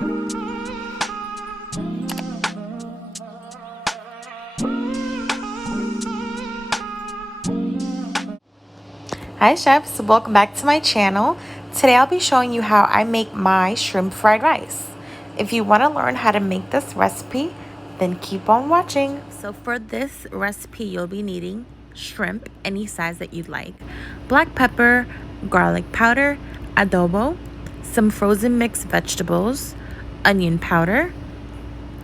Hi chefs, welcome back to my channel. Today I'll be showing you how I make my shrimp fried rice. If you want to learn how to make this recipe, then keep on watching. So for this recipe, you'll be needing shrimp, any size that you'd like, black pepper, garlic powder, adobo, some frozen mixed vegetables, onion powder,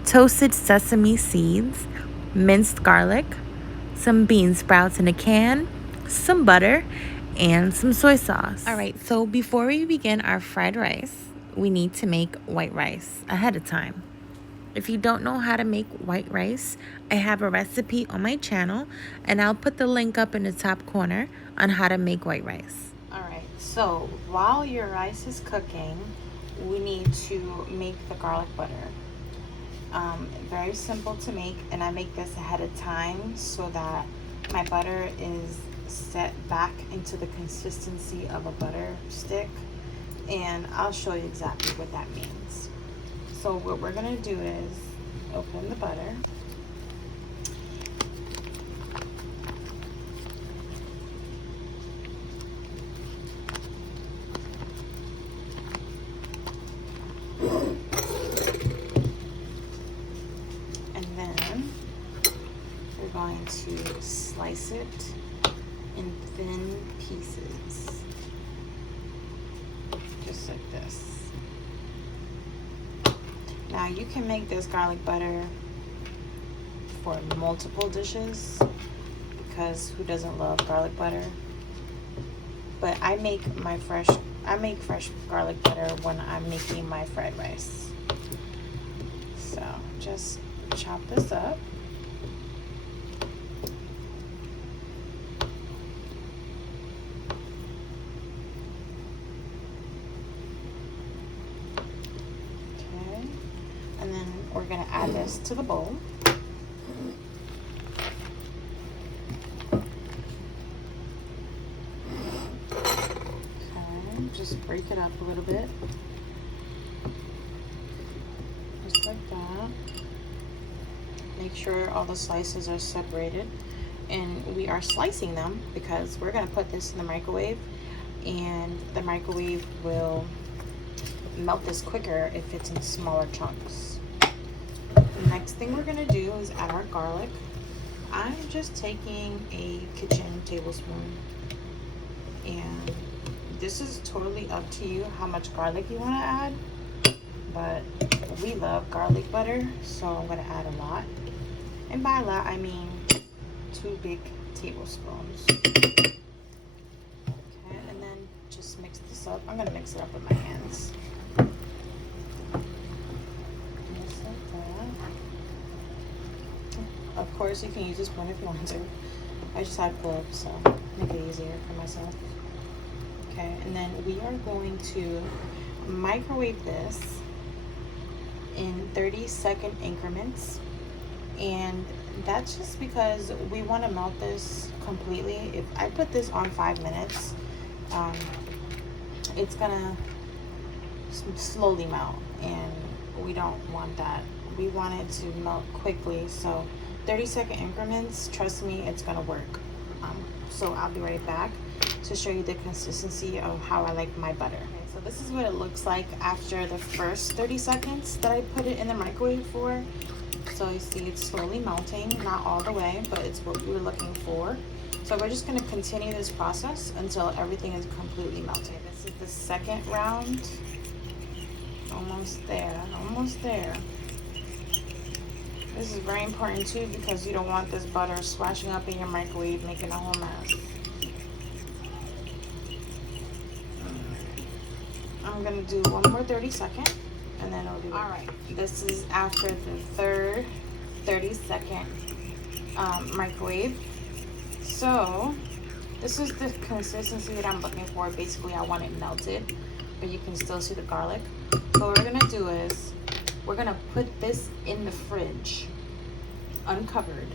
toasted sesame seeds, minced garlic, some bean sprouts in a can, some butter, and some soy sauce. All right, so before we begin our fried rice, we need to make white rice ahead of time. If you don't know how to make white rice, I have a recipe on my channel, and I'll put the link up in the top corner on how to make white rice. All right, so while your rice is cooking, we need to make the garlic butter. Very simple to make, and I make this ahead of time so that my butter is set back into the consistency of a butter stick, and I'll show you exactly what that means. So what we're gonna do is open the butter, and then we're going to slice it in thin pieces, just like this. Now you can make this garlic butter for multiple dishes, because who doesn't love garlic butter? But I make fresh garlic butter when I'm making my fried rice. So just chop this up. And then we're going to add this to the bowl. Okay, just break it up a little bit. Just like that. Make sure all the slices are separated. And we are slicing them because we're going to put this in the microwave, and the microwave will melt this quicker if it's in smaller chunks. The next thing we're gonna do is add our garlic. I'm just taking a kitchen tablespoon, and this is totally up to you how much garlic you want to add, but we love garlic butter, so I'm gonna add a lot. And by a lot I mean 2 big tablespoons. Okay, and then just mix this up. I'm gonna mix it up with my hands. Of course, you can use a spoon if you want to. I just had gloves, so make it easier for myself. Okay, and then we are going to microwave this in 30-second increments. And that's just because we want to melt this completely. If I put this on 5 minutes, it's gonna slowly melt, and we don't want that. We want it to melt quickly, so 30-second increments, trust me, it's gonna work. So I'll be right back to show you the consistency of how I like my butter. Okay, so this is what it looks like after the first 30 seconds that I put it in the microwave for. So you see it's slowly melting, not all the way, but it's what we were looking for. So we're just gonna continue this process until everything is completely melted. This is the second round. Almost there, almost there. This is very important too, because you don't want this butter splashing up in your microwave, making a whole mess. I'm gonna do one more 30-second, and then I'll do it. All right, this is after the third 30-second microwave. So this is the consistency that I'm looking for. Basically, I want it melted, but you can still see the garlic. So what we're gonna do is we're gonna put this in the fridge uncovered,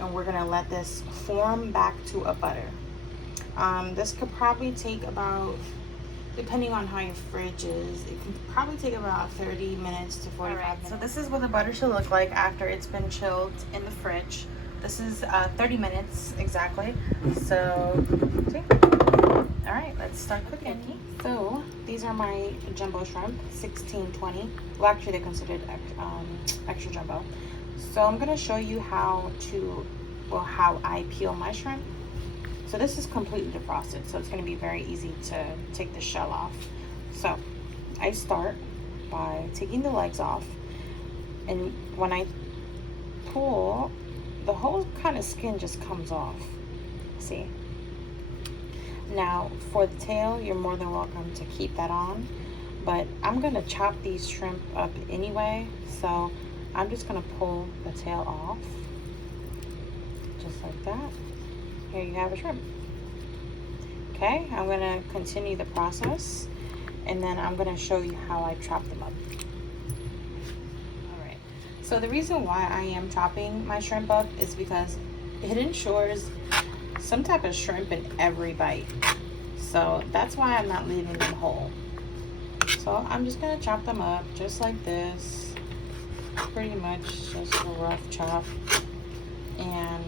and we're gonna let this form back to a butter. This could probably take about depending on how your fridge is, it can probably take about 30 minutes to 45 minutes. So this is what the butter should look like after it's been chilled in the fridge. This is 30 minutes exactly. So, see? All right, let's start cooking. So these are my jumbo shrimp, 1620. Well, actually they're considered extra jumbo. So I'm gonna show you how I peel my shrimp. So this is completely defrosted, so it's gonna be very easy to take the shell off. So I start by taking the legs off, and when I pull, the whole kind of skin just comes off. See? Now for the tail, you're more than welcome to keep that on, but I'm gonna chop these shrimp up anyway, so I'm just gonna pull the tail off, just like that. Here you have a shrimp. Okay, I'm gonna continue the process, and then I'm gonna show you how I chop them up. All right, so the reason why I am chopping my shrimp up is because it ensures some type of shrimp in every bite. So that's why I'm not leaving them whole. So I'm just gonna chop them up just like this. Pretty much just a rough chop. And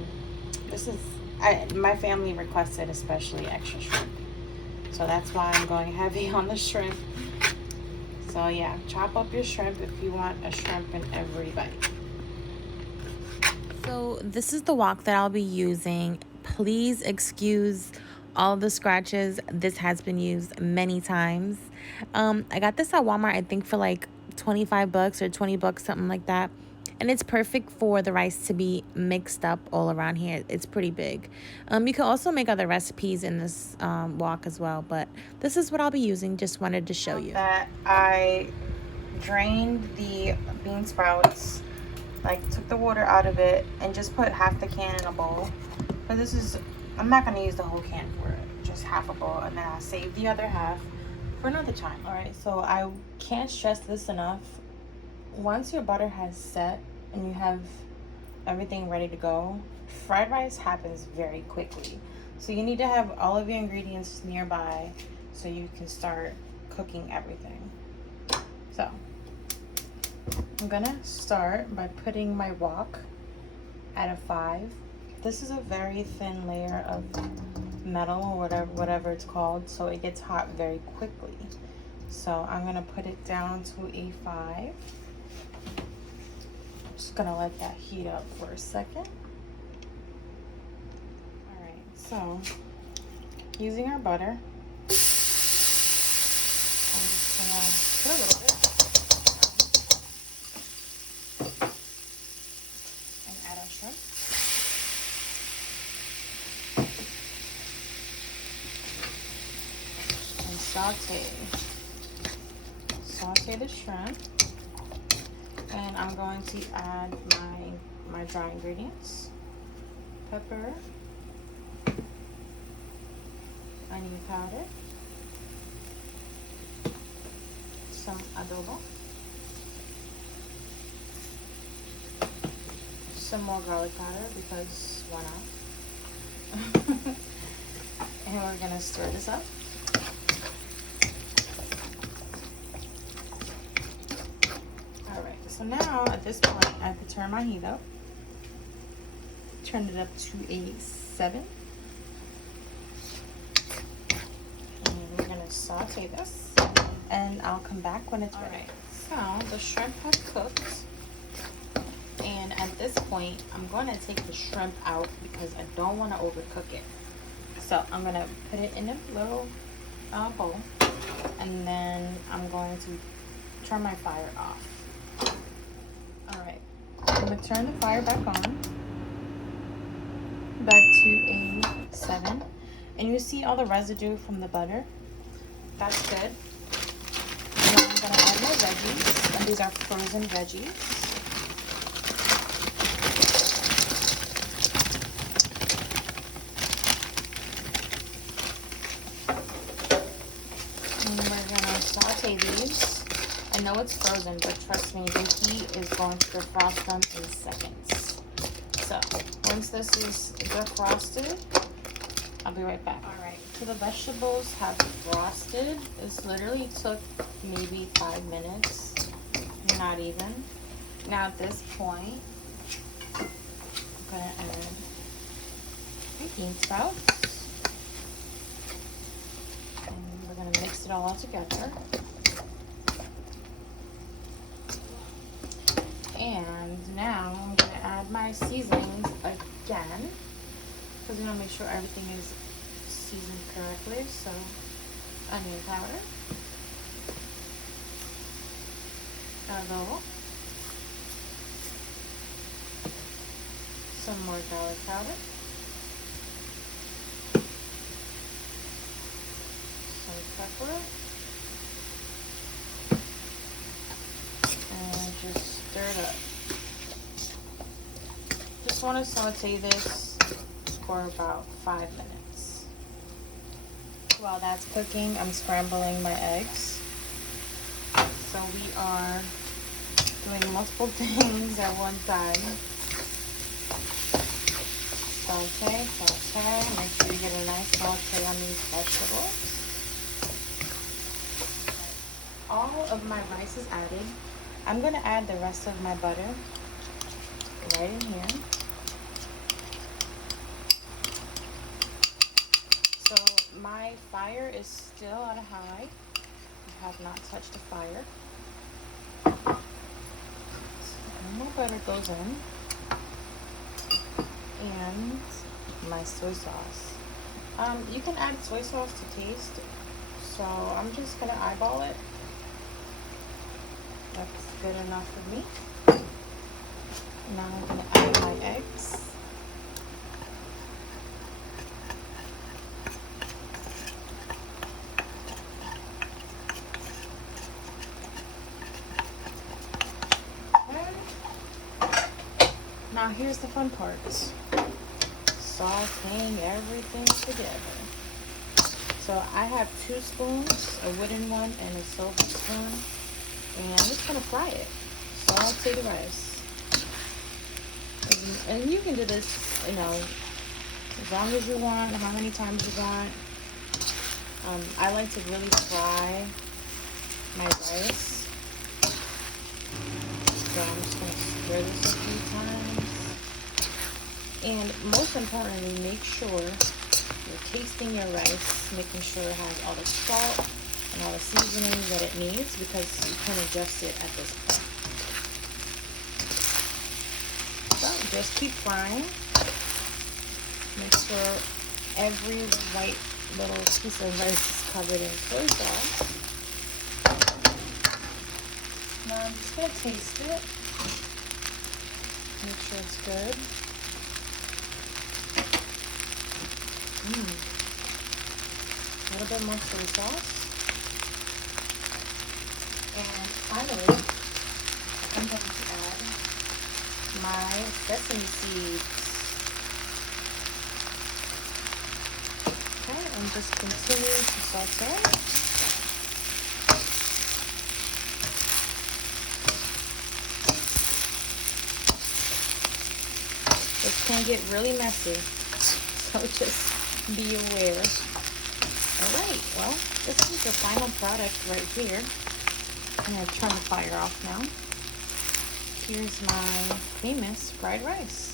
this is, my family requested especially extra shrimp. So that's why I'm going heavy on the shrimp. So yeah, chop up your shrimp if you want a shrimp in every bite. So this is the wok that I'll be using. Please excuse all the scratches. This has been used many times. I got this at Walmart, I think for like 25 bucks or 20 bucks, something like that. And it's perfect for the rice to be mixed up all around here. It's pretty big. You can also make other recipes in this wok as well, but this is what I'll be using. Just wanted to show you. That I drained the bean sprouts, like took the water out of it, and just put half the can in a bowl. But this is, I'm not gonna use the whole can for it, just half a bowl, and then I'll save the other half for another time. All right, so I can't stress this enough. Once your butter has set and you have everything ready to go, fried rice happens very quickly. So you need to have all of your ingredients nearby so you can start cooking everything. So I'm gonna start by putting my wok at a 5. This is a very thin layer of metal or whatever it's called, so it gets hot very quickly. So I'm gonna put it down to a 5. Just gonna let that heat up for a second. All right, so using our butter, I'm just gonna put a little bit and add our shrimp. And saute the shrimp. And I'm going to add my dry ingredients: pepper, onion powder, some adobo, some more garlic powder because why not? And we're gonna stir this up. So now at this point, I have to turn my heat up. Turn it up to a 7. And we're gonna saute this, and I'll come back when it's ready. Right. So the shrimp has cooked, and at this point, I'm gonna take the shrimp out because I don't want to overcook it. So I'm gonna put it in a little bowl, and then I'm going to turn my fire off. Alright, I'm going to turn the fire back on, back to a 7, and you see all the residue from the butter. That's good. And then I'm going to add my veggies, and these are frozen veggies. And we're going to saute these. I know it's frozen, but trust me, the heat is going to defrost them in seconds. So once this is defrosted, I'll be right back. All right, So the vegetables have frosted. This literally took maybe 5 minutes, not even. Now at this point, I'm gonna add my bean sprouts. And we're gonna mix it all together. And now I'm gonna add my seasonings again, because we want to make sure everything is seasoned correctly. So onion powder, adobo, some more garlic powder, some pepper, and just stir it up. Just want to saute this for about 5 minutes. While that's cooking, I'm scrambling my eggs. So we are doing multiple things at one time. Saute, saute. Make sure you get a nice saute on these vegetables. All of my rice is added. I'm going to add the rest of my butter right in here. So my fire is still at a high. I have not touched the fire. So more butter goes in. And my soy sauce. You can add soy sauce to taste. So I'm just gonna eyeball it. That's good enough for me. Now I'm gonna add my eggs. Now here's the fun part. Sauteing everything together. So I have 2 spoons, a wooden one and a silver spoon. And I'm just gonna fry it. Saute the rice. And you can do this, as long as you want, how many times you want. I like to really fry my rice. So I'm just gonna stir this a few times. And most importantly, make sure you're tasting your rice, making sure it has all the salt and all the seasonings that it needs, because you can adjust it at this point. So just keep frying. Make sure every white little piece of rice is covered in soy sauce. Now I'm just going to taste it. Make sure it's good. A little bit more soy sauce. And finally, I'm going to add my sesame seeds. Okay, and just continue to saute. This can get really messy, so just be aware. Alright, well, this is the final product right here. I'm going to turn the fire off now. Here's my famous fried rice.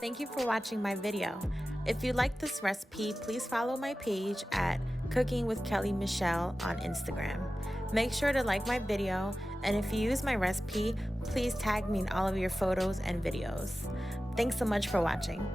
Thank you for watching my video. If you like this recipe, please follow my page at Cooking with Kelly Michelle on Instagram. Make sure to like my video, and if you use my recipe, please tag me in all of your photos and videos. Thanks so much for watching.